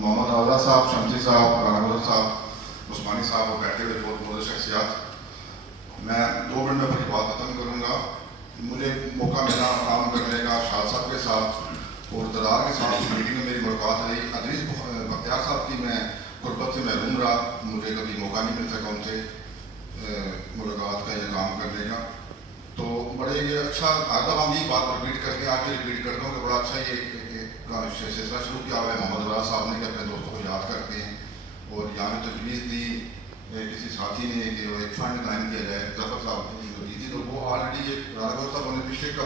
मोहम्मद आज़ा साहब, शमसी साहब, राना साहब, उस्मानी साहब और बैठे हुए बहुत मौजूद शख्सियात, मैं 2 मिनट में अपनी बात ख़त्म करूँगा। मुझे मौका मिला काम करने का शाह साहब के साथ और दरार के साथ मीटिंग में मेरी मुलाकात रही। अजीज़ बख्तियार साहब की मैं गुरबत से महरूम रहा, मुझे कभी मौका नहीं मिल सका उनसे मुलाकात का या काम करने का। तो बड़े ये अच्छा, अगर हम यही बात रिपीट करके आज भी रिपीट करता हूँ कि बड़ा अच्छा ये सिलसिला शुरू किया हुआ है मोहम्मद आज़ा साहब ने कि अपने दोस्तों को याद करते हैं। और यहाँ में तजवीज़ दी किसी साथी ने कि वो एक फंड कायम किया जाए, जफर साहब ने दी थी, तो वो ऑलरेडी ये राघव साहब ने पिछले का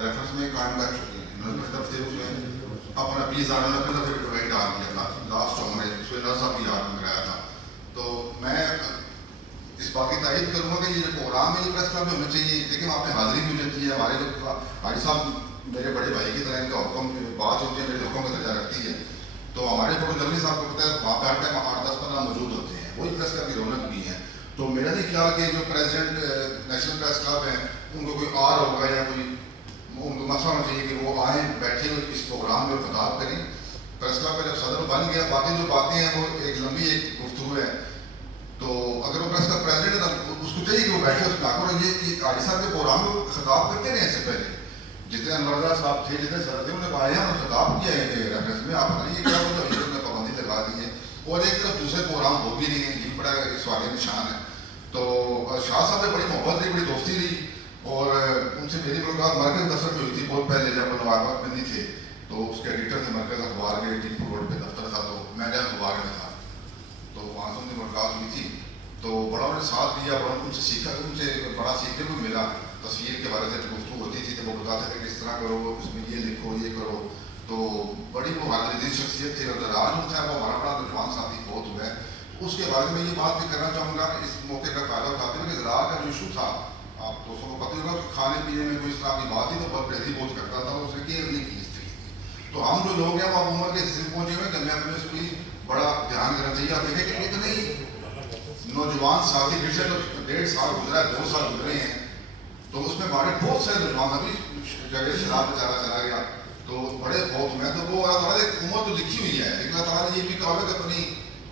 रेफरेंस में कायम कर चुके हैं। उन्होंने तरफ से उसमें अपना 20,000 नब्बे दफ़े प्रोवाइड डाल दिया था लास्ट हमने सुहेल साहब की याद में कराया था। तो मैं इस बात की तारीफ करूँगा कि ये जो प्रोग्राम है ये प्रेस क्लब में होना चाहिए, लेकिन आपने हाजिरी भी होती है। हमारे जो हाजी साहब मेरे बड़े भाई की तरह, इनका हुक्म बात होती है, मेरे हुक्म का दर्जा रखती है। तो हमारे फोटो जर्नलिस्ट साहब को पता है वहाँ पे हर टाइम 8-10-15 मौजूद होते हैं, वही प्रेस क्लब की रौनक भी है। तो मेरा नहीं ख्याल कि जो प्रेसिडेंट नेशनल प्रेस क्लब है उनको कोई आर होगा या कोई उनको मसला होना चाहिए कि वो आए बैठे इस प्रोग्राम में खिताब करें। प्रेस क्लब का जब सदर बन गया, बाकी जो बातें हैं वो एक लंबी एक गुफ्तगू है। तो अगर वो प्रेस क्लब प्रेसिडेंट है तो उसको चाहिए कि वो बैठे उस ना करो। ये हाजी साहब के प्रोग्राम में खिताब करते रहे इससे पहले, जितने अनवर साहब थे, जितने सर थे, उन्हें आए हैं और खिताब किया है रेफरेंस में। आप बताइए क्या वजह हुई है पाबंदी लगा दी है और एक तरफ दूसरे प्रोग्राम हो भी नहीं है, ये बड़ा सवाल निशान है। तो शाह साहब से बड़ी मोहब्बत रही, बड़ी दोस्ती रही और उनसे मेरी मुलाकात मरकज दफ्तर में हुई थी बहुत पहले, जब नवाबाद में नहीं थे। तो उसके एडिटर थे मरकज अखबार के, टीपू रोड पे दफ्तर था, तो मैं जब अखबार में था तो वहाँ से उनकी मुलाकात हुई थी। तो बड़ा उन्होंने साथ दिया, बड़ा उनसे सीखा, उनसे बड़ा सीखने को मिला। तस्वीर के बारे में गुफ्तगू होती थी तो वो बताते थे कि इस तरह करो, इसमें ये लिखो, ये करो। तो बड़ी वो हाजिर शख्सियत थी। और आज उनका वो हमारा बड़ा नौजवान साथी बहुत हुआ है। उसके बारे में ये बात भी करना चाहूँगा इस मौके का फ़ायदा उठाते हुए कि ज़रार का जो इशू था, आप दोस्तों को पता होगा, खाने पीने में कोई इस तरह की बात ही तो बहुत बेहतरी बहुत करता था, उसने केयर नहीं की इस तरीके की। तो हम जो लोग हैं वो उम्र के हिस्से में पहुँचे हुए कि हमें अपने इस पर बड़ा ध्यान देना चाहिए। आप देखें कि इतने नौजवान साथी, पिछले तो 1.5 साल गुजरा है, 2 साल गुजरे हैं, तो उसमें हमारे बहुत सारे नौजवान अभी जगह शराब बेचारा चला गया, तो बड़े बहुत हुए। तो वो अल्लाह ताला ने उम्र तो लिखी हुई है, लेकिन अल्लाह ताला ने ये भी कहा है कि अपनी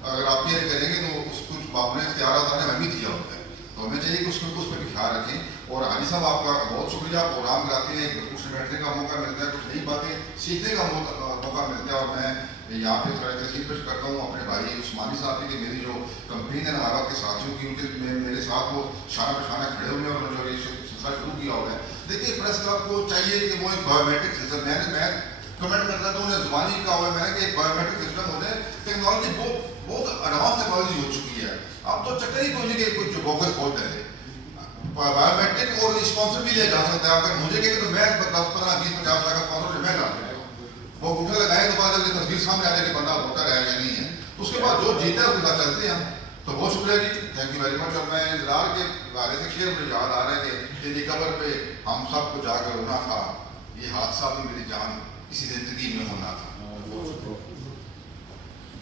अगर आप ये करेंगे तो उस कुछ अपने इख्तियार ने हमें भी दिया होता है, तो हमें चाहिए कि उसको उस पर भी ख्याल रखें। और हाजी साहब आपका बहुत शुक्रिया, प्रोग्राम कराते हैं, कुछ बैठने का मौका मिलता है, कुछ नई बातें सीखने का मौका मिलता है। और मैं यहाँ पे थोड़ा तस्वीर पेश करता हूँ अपने भाई उस्मानी साहब की, मेरी जो कंपनी है नवाबाद के साथियों की, उनके मेरे साथ वो शाना पे शाना खड़े हुए हैं और जो ये सिलसिला शुरू किया हुआ है। देखिए प्रेस क्लब को चाहिए कि वो एक बायोमेट्रिक सिस्टम, मैं कमेंट करता था उन्हें जुबानी का हुआ है मैंने कि एक बायोमेट्रिक सिस्टम होने, टेक्नोलॉजी बहुत एडवांस टेक्नोलॉजी हो चुकी है। अब तो चक्कर ही कोई नहीं कि कुछ बोगस बोलते थे, बायोमेट्रिक और स्पॉन्सर भी लिया जा सकता है। अगर मुझे कहेंगे तो मैं 10-15-20-50 लाख का स्पॉन्सर मैं ला दूँ, वो मुझे लगाए तो बाद जब तस्वीर सामने आ जाए कि बंदा वोटर है या नहीं है, तो उसके बाद जो जीता है उसके साथ चलते हैं हम। तो बहुत शुक्रिया जी, थैंक यू वेरी मच। और मैं ज़रार के बारे से शेर मुझे याद आ रहा है कि तेरी कब्र पे हम सबको जाकर रोना था, ये हादसा भी मेरी जान किसी ज़िंदगी में होना था।